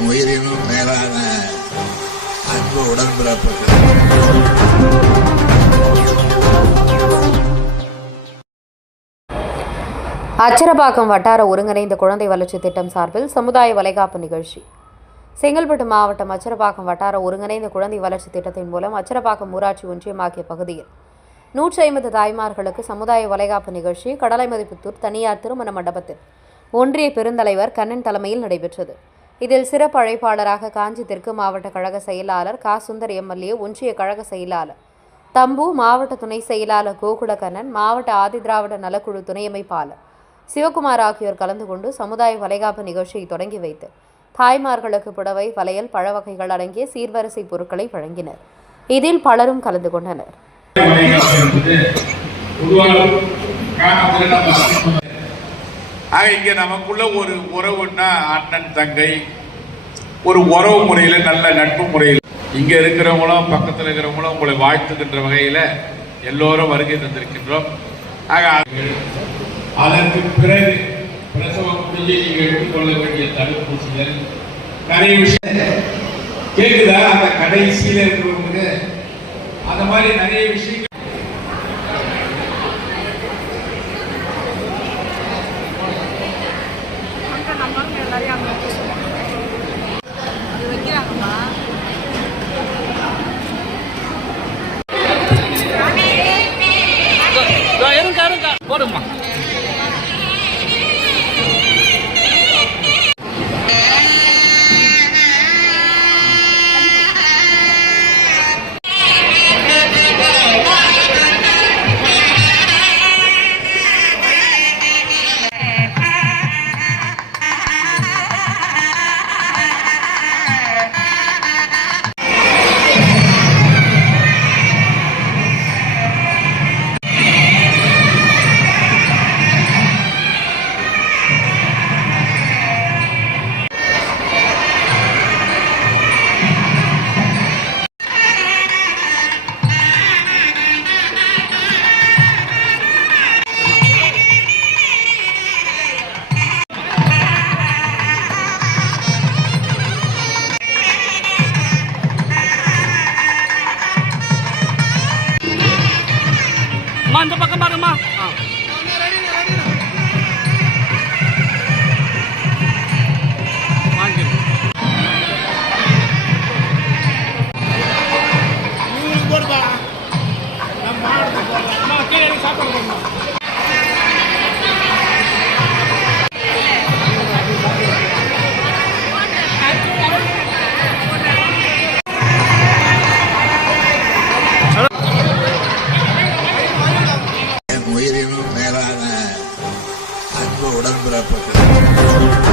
என் உயிரினும் மேலான அன்பு உடன்பிறப்புகள். அச்சரப்பாக்கம் வட்டார ஒருங்கிணைந்த குழந்தை வளர்ச்சி திட்டம் சார்பில் சமுதாய வளைகாப்பு நிகழ்ச்சி. செங்கல்பட்டு மாவட்டம் அச்சரப்பாக்கம் வட்டார ஒருங்கிணைந்த குழந்தை வளர்ச்சி திட்டத்தின் மூலம் அச்சரப்பாக்கம் ஊராட்சி ஒன்றியம் ஆகிய பகுதியில் 150 தாய்மார்களுக்கு சமுதாய வளைகாப்பு நிகழ்ச்சி கடலைமதிப்புத்தூர் தனியார் திருமண மண்டபத்தில் ஒன்றிய பெருந்தலைவர் கண்ணன் தலைமையில் நடைபெற்றது. இதில் சிறப்பு அழைப்பாளராக காஞ்சி தெற்கு மாவட்ட கழக செயலாளர் கா. சுந்தர் எம்எல்ஏ, ஒன்றிய கழக செயலாளர் தம்பு, மாவட்ட துணை செயலாளர் கோகுலகண்ணன், மாவட்ட ஆதிதிராவிட நலக்குழு துணை அமைப்பாளர் சிவகுமார் ஆகியோர் கலந்து கொண்டு சமுதாய வளைகாப்பு நிகழ்ச்சியை தொடங்கி வைத்து தாய்மார்களுக்கு புடவை, வளையல், பழ வகைகள் அடங்கிய சீர்வரிசை பொருட்களை வழங்கினர். இதில் பலரும் கலந்து கொண்டனர். இங்க நமக்குள்ள ஒரு உறவுன்னா அண்ணன் தங்கை, ஒரு உறவு முறையில நல்ல நட்பு முறையில் இங்க இருக்கிறவங்களும் பக்கத்தில் இருக்கிறவங்களும் உங்களை வாழ்த்துக்கின்ற வகையில எல்லோரும் வருகை தந்திருக்கின்றோம். அதற்கு பிறகு பிரசவம் முடிஞ்சு நீங்க எடுத்துக்கொள்ள வேண்டிய தடுப்பூசிகள் நிறைய விஷயம் கேக்குதா? அந்த கடைசியில இருக்கிறவங்களுக்கு அந்த மாதிரி நிறைய விஷயங்கள் போடுமா. அந்த பக்கம் பாருமா. உயிரினும் மேலான அன்பு உடன்பிறப்புகள்.